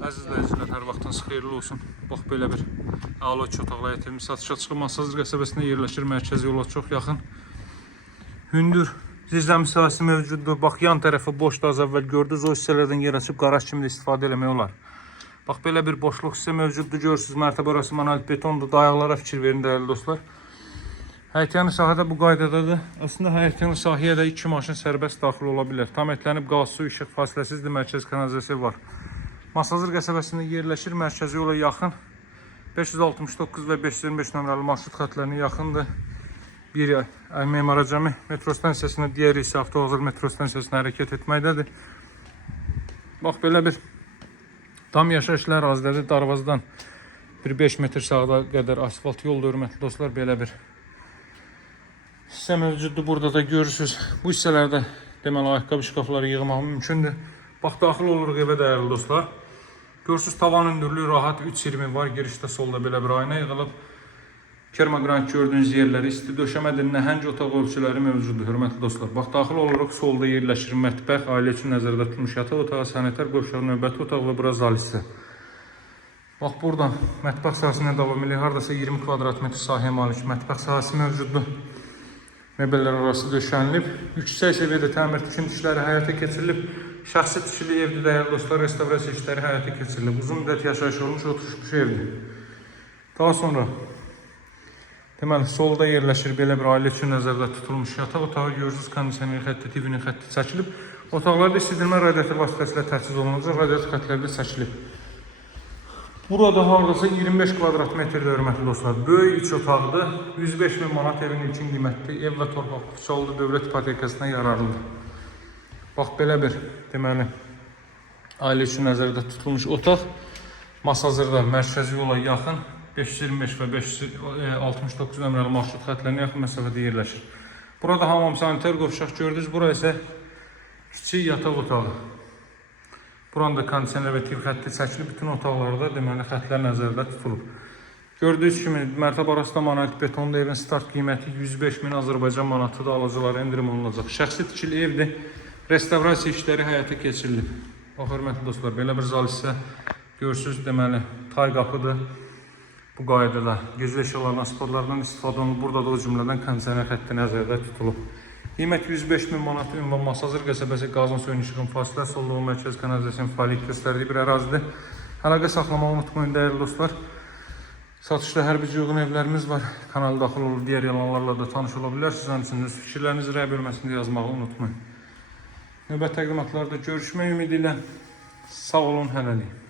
Əziz izləyicilər, hər vaxtınız xeyirli olsun. Bax, belə bir əla 2 otaqlı həyətimiz satışa çıxıb. Masazır qəsəbəsində yerləşir, mərkəzi yola çox yaxın. Hündür zirzəmi sahəsi mövcuddur. Bax, yan tərəfi boşdur, az əvvəl gördünüz. O hissələrdən yer açıb qaraj kimi də istifadə eləmək olar. Bax, belə bir boşluq hissə mövcuddur. Görürsünüz, mərtəbə orası monolit betondur. Dayaqlara fikir verin, dəyərli dostlar. Həyətyanı sahədə bu qaydadadır. Aslında həyətyanı sahəyə də 2 maşın sərbəst daxil ola bilər. Tam etlənib, qaz, su, işıq fasiləsizdir, mərkəz kanalizasiya var. Masazır qəsəbəsində yerləşir, mərkəzi yola yaxın. 569 və 525 nömrəli marşrut xətlərinə yaxındır. Biri Memar Cəmi metro stansiyasına, digəri isə Avtovağzal metro stansiyasına hərəkət etməkdədir. Bax, belə bir tam yaşayışlı ərazidədir. Darvazdan bir 5 metr sağda qədər asfalt yoldur, hörmətli dostlar. Belə bir hissə mövcuddur. Burada da görürsünüz. Bu hissələrdə deməli ayaqqabı şkafları yığmaq mümkündür. Bax, daxil oluruq evə, dəyərli dostlar. Görürsünüz, tavan hündürlüyü rahat 3.20 var. Girişdə solda belə bir ayna yığılıb. Kermogranit gördüyünüz yerləri, isti döşəmədir, nəhəng otaq ölçüləri mövcuddur, hörmətli dostlar. Bax, daxil oluruq, solda yerləşir mətbəx, ailə üçün nəzərdə tutulmuş yataq otağı, sanitar qovşaq, növbəti otaq və bura zal hissə. Bax, buradan mətbəx sahəsinə davam edir. Hardasa 20 kvadrat metr sahəyə malik mətbəx sahəsi mövcuddur. Mebellər arası döşənilib. Yüksək səviyyədə təmir tikinti işləri həyata keçirilib. Şəxsi tikili evdir, dəyərli dostlar, restavrasiya işləri həyata keçirilib. Uzun müddət yaşayış olmuş, oturmuş evdir. Daha sonra deməli, solda yerləşir belə bir ailə üçün nəzərdə tutulmuş yataq otağı. Görürsünüz, kondisioner xətti, TV-nin xətti çəkilib. Otaqlarda istidirmə radiator vasitəsilə təchiz olunacaq, radiator xətləri də çəkilib. Burada hardasa 25 kvadrat metrdə, hörmətli dostlar, böyük iç otaqdır. 105.000 manat evin ilkin qiymətli, ev və torpaq Füçalıda dövlət ipotekasına yararlıdır. Bax, belə bir deməli ailə üçün nəzərdə tutulmuş otaq. Masazırda mərkəzi yola yaxın 525 və 569 nömrəli marşrut xətlərinə yaxın məsafədə yerləşir. Burada hamam, sanitar qovşaq gördünüz. Bura isə kiçik yataq otağı. Buranın da kondisioner və TV xətti çəkilib. Bütün otaqlarda deməli xətlər nəzərdə tutulub. Gördüyünüz kimi mərtəbə arasında monolit betonda evin start qiyməti 105.000 Azərbaycan manatıdır. Alıcılara endirim olunacaq. Şəxsi tikili evdir. Restavrasiya işləri həyata keçirilib. Bax, hörmətli dostlar, belə bir zal hissə görürsünüz, deməli tay qapıdır. Bu qaydada gizli eşyaların asfaltlardan istifadə olunub. Burada da o cümlədən kondisioner xətti nəzərdə tutulub. Qiymət 105.000 manat. Ünvan Masazır qəsəbəsi, qazın suyun işığın fasiləsi olduğu mərkəz kanalizasiyanın fəaliyyət göstərdiyi bir ərazidir. Əlaqə saxlamağı unutmayın, dəyərli dostlar. Satışda hər bir uyğun evlərimiz var. Kanala daxil olub digər yalanlarla da tanış ola bilərsiniz. Həmçinin öz fikirlərinizi rəy bölməsində yazmağı unutmayın. Növbət təqdimatlarda görüşmək ümidi ilə sağ olun, hələlik.